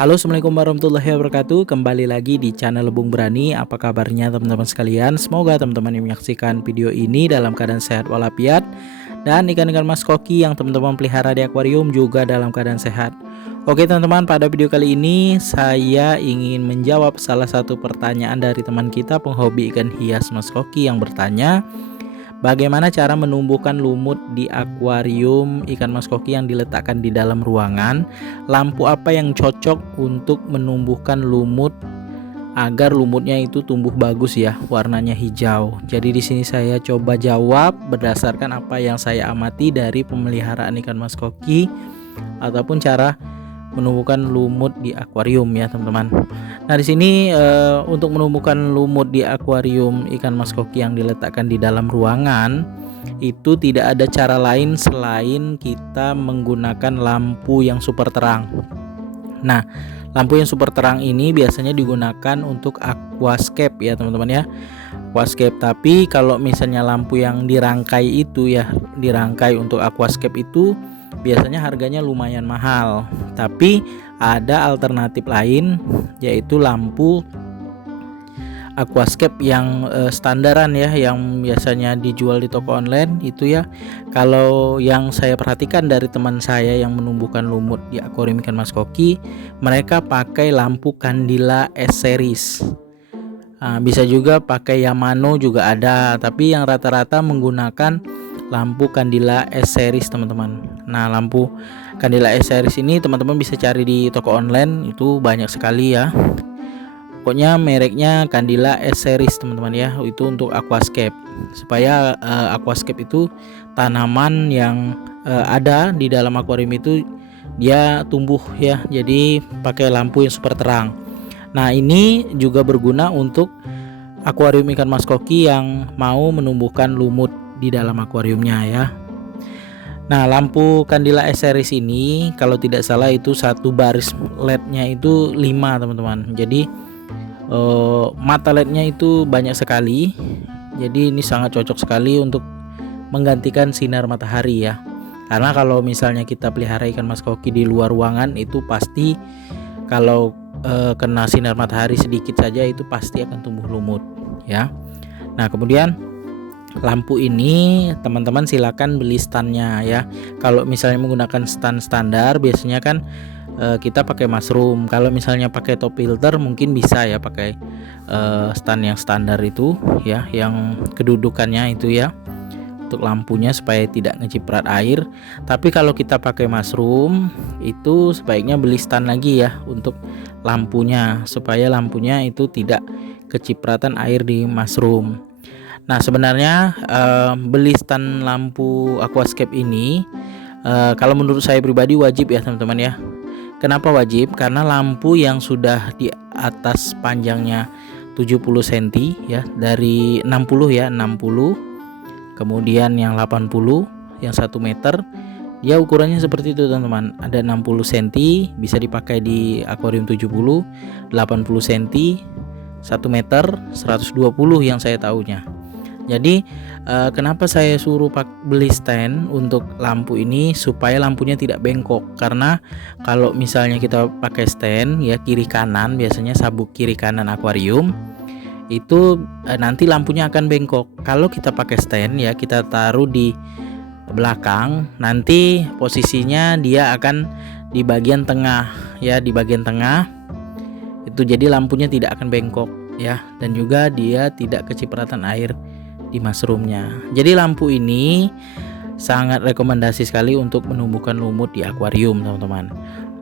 Halo, assalamualaikum warahmatullahi wabarakatuh. Kembali lagi di channel Bung Berani. Apa kabarnya teman-teman sekalian? Semoga teman-teman yang menyaksikan video ini dalam keadaan sehat walafiat, dan ikan-ikan mas koki yang teman-teman pelihara di akuarium juga dalam keadaan sehat. Oke teman-teman, pada video kali ini saya ingin menjawab salah satu pertanyaan dari teman kita penghobi ikan hias mas koki yang bertanya, bagaimana cara menumbuhkan lumut di akuarium ikan mas koki yang diletakkan di dalam ruangan? Lampu apa yang cocok untuk menumbuhkan lumut agar lumutnya itu tumbuh bagus ya, warnanya hijau. Jadi di sini saya coba jawab berdasarkan apa yang saya amati dari pemeliharaan ikan mas koki ataupun cara menumbuhkan lumut di akuarium ya teman-teman. Nah di sini untuk menumbuhkan lumut di akuarium ikan mas koki yang diletakkan di dalam ruangan itu tidak ada cara lain selain kita menggunakan lampu yang super terang. Nah lampu yang super terang ini biasanya digunakan untuk aquascape ya teman-teman ya, aquascape. Tapi kalau misalnya lampu yang dirangkai itu ya, dirangkai untuk aquascape itu biasanya harganya lumayan mahal. Tapi ada alternatif lain, yaitu lampu aquascape yang standaran ya, yang biasanya dijual di toko online itu ya. Kalau yang saya perhatikan dari teman saya yang menumbuhkan lumut di akuarium ikan mas koki, mereka pakai lampu Candila S series. Bisa juga pakai Yamano juga ada, tapi yang rata-rata menggunakan lampu Candila S series teman-teman. Nah lampu Candila S series ini teman-teman bisa cari di toko online, itu banyak sekali ya. Pokoknya mereknya Candila S series teman-teman ya, itu untuk aquascape. Supaya aquascape itu tanaman yang ada di dalam akuarium itu dia tumbuh ya, jadi pakai lampu yang super terang. Nah ini juga berguna untuk akuarium ikan mas koki yang mau menumbuhkan lumut di dalam akuariumnya ya. Nah lampu Candila S series ini kalau tidak salah itu satu baris LED-nya itu 5 teman-teman. Jadi mata LED-nya itu banyak sekali. Jadi ini sangat cocok sekali untuk menggantikan sinar matahari ya. Karena kalau misalnya kita pelihara ikan mas koki di luar ruangan itu pasti kalau kena sinar matahari sedikit saja itu pasti akan tumbuh lumut ya. Nah kemudian lampu ini teman-teman silakan beli standnya ya. Kalau misalnya menggunakan stand standar biasanya kan kita pakai mushroom. Kalau misalnya pakai top filter mungkin bisa ya pakai stand yang standar itu ya, yang kedudukannya itu ya, untuk lampunya supaya tidak ngeciprat air. Tapi kalau kita pakai mushroom itu sebaiknya beli stand lagi ya untuk lampunya, supaya lampunya itu tidak kecipratan air di mushroom. Nah sebenarnya beli stand lampu aquascape ini kalau menurut saya pribadi wajib ya teman-teman ya. Kenapa wajib? Karena lampu yang sudah di atas panjangnya 70 cm ya, dari 60 ya, 60, kemudian yang 80, yang 1 meter, dia ukurannya seperti itu teman-teman. Ada 60 cm bisa dipakai di akuarium 70, 80 cm, 1 meter, 120 yang saya tahunya. Jadi kenapa saya suruh beli stand untuk lampu ini, supaya lampunya tidak bengkok. Karena kalau misalnya kita pakai stand ya kiri kanan, biasanya sabuk kiri kanan akuarium itu nanti lampunya akan bengkok. Kalau kita pakai stand ya kita taruh di belakang, nanti posisinya dia akan di bagian tengah ya, di bagian tengah itu, jadi lampunya tidak akan bengkok ya, dan juga dia tidak kecipratan air di mushroomnya. Jadi lampu ini sangat rekomendasi sekali untuk menumbuhkan lumut di akuarium teman-teman.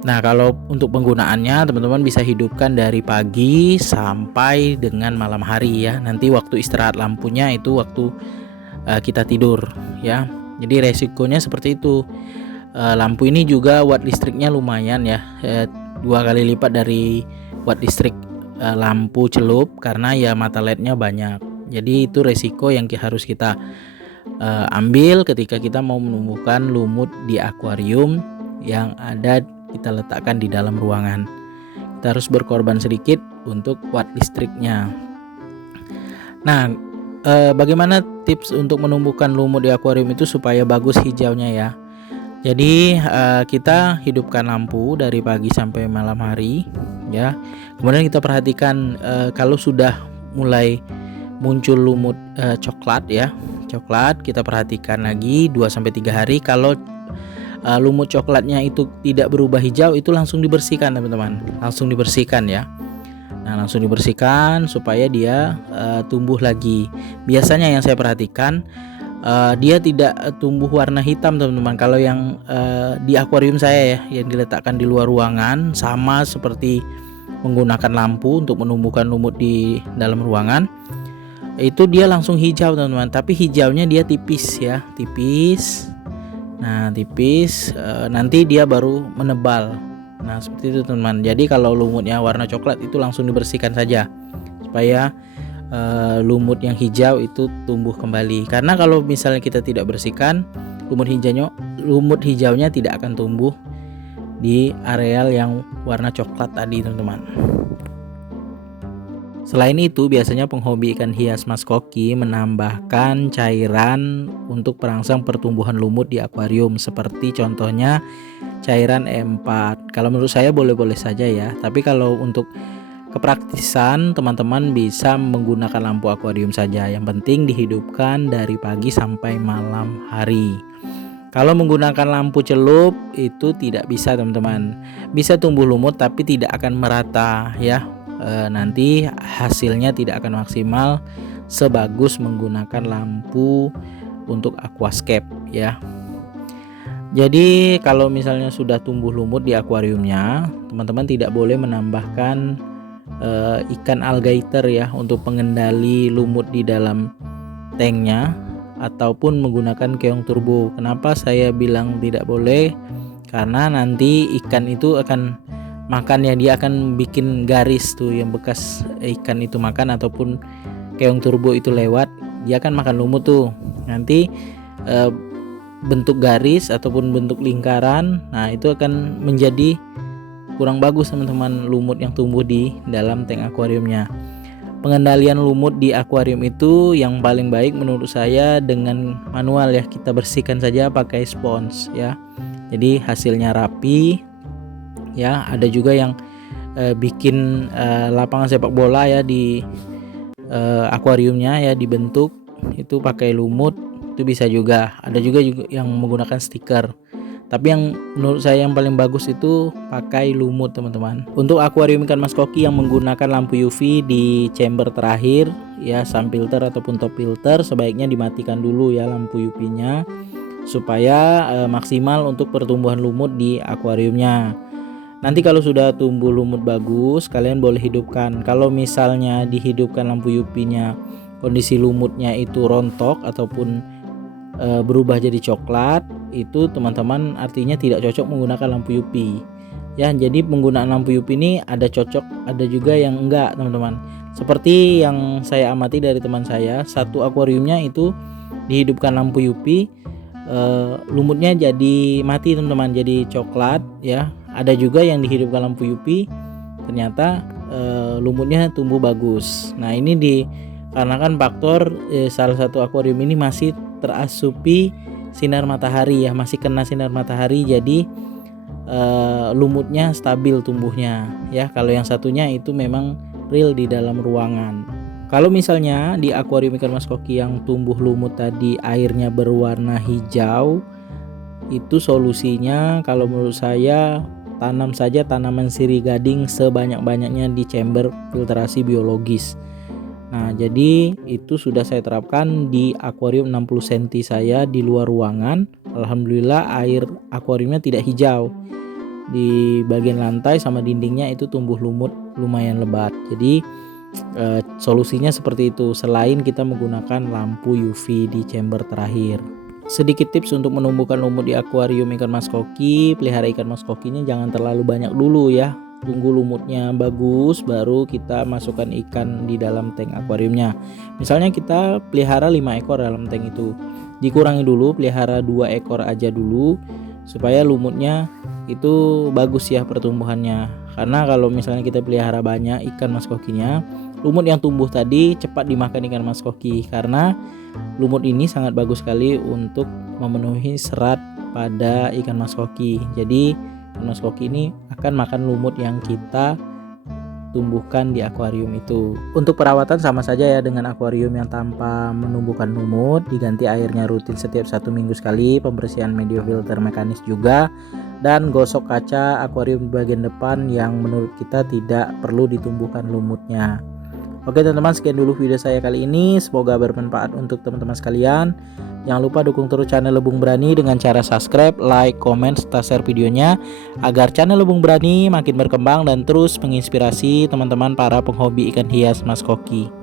Nah kalau untuk penggunaannya teman-teman bisa hidupkan dari pagi sampai dengan malam hari ya. Nanti waktu istirahat lampunya itu waktu kita tidur ya. Jadi resikonya seperti itu. Lampu ini juga watt listriknya lumayan ya, 2 kali lipat dari watt listrik lampu celup, karena ya mata LED-nya banyak. Jadi itu resiko yang harus kita ambil ketika kita mau menumbuhkan lumut di akuarium yang ada kita letakkan di dalam ruangan. Kita harus berkorban sedikit untuk watt listriknya. Nah bagaimana tips untuk menumbuhkan lumut di akuarium itu supaya bagus hijaunya ya? Jadi kita hidupkan lampu dari pagi sampai malam hari ya. Kemudian kita perhatikan kalau sudah mulai muncul lumut coklat ya. Coklat kita perhatikan lagi 2 sampai 3 hari. Kalau lumut coklatnya itu tidak berubah hijau, itu langsung dibersihkan teman-teman. Langsung dibersihkan ya. Nah, langsung dibersihkan supaya dia tumbuh lagi. Biasanya yang saya perhatikan dia tidak tumbuh warna hitam teman-teman. Kalau yang di akuarium saya ya, yang diletakkan di luar ruangan, sama seperti menggunakan lampu untuk menumbuhkan lumut di dalam ruangan, itu dia langsung hijau teman-teman. Tapi hijaunya dia tipis ya, tipis. Nah tipis, nanti dia baru menebal. Nah seperti itu teman-teman. Jadi kalau lumutnya warna coklat itu langsung dibersihkan saja supaya lumut yang hijau itu tumbuh kembali. Karena kalau misalnya kita tidak bersihkan, lumut hijaunya tidak akan tumbuh di areal yang warna coklat tadi teman-teman. Selain itu, biasanya penghobi ikan hias Mas Koki menambahkan cairan untuk perangsang pertumbuhan lumut di akuarium, seperti contohnya cairan E4. Kalau menurut saya boleh-boleh saja ya, tapi kalau untuk kepraktisan teman-teman bisa menggunakan lampu akuarium saja. Yang penting dihidupkan dari pagi sampai malam hari. Kalau menggunakan lampu celup itu tidak bisa teman-teman. Bisa tumbuh lumut tapi tidak akan merata ya. Nanti hasilnya tidak akan maksimal sebagus menggunakan lampu untuk aquascape ya. Jadi kalau misalnya sudah tumbuh lumut di akuariumnya, teman-teman tidak boleh menambahkan ikan alligator ya untuk pengendali lumut di dalam tanknya, ataupun menggunakan keong turbo. Kenapa saya bilang tidak boleh? Karena nanti ikan itu akan makan ya, dia akan bikin garis tuh yang bekas ikan itu makan, ataupun keong turbo itu lewat, dia akan makan lumut tuh. Nanti bentuk garis ataupun bentuk lingkaran, nah itu akan menjadi kurang bagus teman-teman lumut yang tumbuh di dalam tank akuariumnya. Pengendalian lumut di akuarium itu yang paling baik menurut saya dengan manual ya, kita bersihkan saja pakai spons ya. Jadi hasilnya rapi ya. Ada juga yang bikin lapangan sepak bola ya di akuariumnya ya, dibentuk itu pakai lumut, itu bisa juga. Ada juga yang menggunakan stiker. Tapi yang menurut saya yang paling bagus itu pakai lumut teman-teman. Untuk akuarium ikan Mas Koki yang menggunakan lampu UV di chamber terakhir ya, sun filter ataupun top filter, sebaiknya dimatikan dulu ya lampu UV-nya supaya maksimal untuk pertumbuhan lumut di akuariumnya. Nanti kalau sudah tumbuh lumut bagus, kalian boleh hidupkan. Kalau misalnya dihidupkan lampu UV-nya, kondisi lumutnya itu rontok ataupun berubah jadi coklat, itu teman-teman artinya tidak cocok menggunakan lampu UV ya. Jadi penggunaan lampu UV ini ada cocok, ada juga yang enggak teman-teman. Seperti yang saya amati dari teman saya, satu akuariumnya itu dihidupkan lampu UV, lumutnya jadi mati teman-teman, jadi coklat ya. Ada juga yang dihidupkan lampu UV, ternyata lumutnya tumbuh bagus. Nah ini dikarenakan faktor salah satu akuarium ini masih terasupi sinar matahari ya, masih kena sinar matahari, jadi lumutnya stabil tumbuhnya ya. Kalau yang satunya itu memang real di dalam ruangan. Kalau misalnya di akuarium ikan Mas Koki yang tumbuh lumut tadi airnya berwarna hijau, itu solusinya kalau menurut saya tanam saja tanaman sirih gading sebanyak-banyaknya di chamber filtrasi biologis. Nah jadi itu sudah saya terapkan di akuarium 60 cm saya di luar ruangan. Alhamdulillah air akuariumnya tidak hijau. Di bagian lantai sama dindingnya itu tumbuh lumut lumayan lebat. Jadi solusinya seperti itu, selain kita menggunakan lampu UV di chamber terakhir. Sedikit tips untuk menumbuhkan lumut di akuarium ikan Mas Koki. Pelihara ikan Mas Kokinya jangan terlalu banyak dulu ya. Tunggu lumutnya bagus baru kita masukkan ikan di dalam tank akuariumnya. Misalnya kita pelihara 5 ekor dalam tank itu, dikurangi dulu, pelihara 2 ekor aja dulu supaya lumutnya itu bagus ya pertumbuhannya. Karena kalau misalnya kita pelihara banyak ikan Mas Kokinya, lumut yang tumbuh tadi cepat dimakan ikan Mas Koki, karena lumut ini sangat bagus sekali untuk memenuhi serat pada ikan mas koki. Jadi ikan mas koki ini akan makan lumut yang kita tumbuhkan di akuarium itu. Untuk perawatan sama saja ya dengan akuarium yang tanpa menumbuhkan lumut, diganti airnya rutin setiap 1 minggu sekali, pembersihan media filter mekanis juga, dan gosok kaca akuarium di bagian depan yang menurut kita tidak perlu ditumbuhkan lumutnya. Oke teman-teman, sekian dulu video saya kali ini, semoga bermanfaat untuk teman-teman sekalian. Jangan lupa dukung terus channel Lebung Berani dengan cara subscribe, like, komen, serta share videonya agar channel Lebung Berani makin berkembang dan terus menginspirasi teman-teman para penghobi ikan hias mas koki.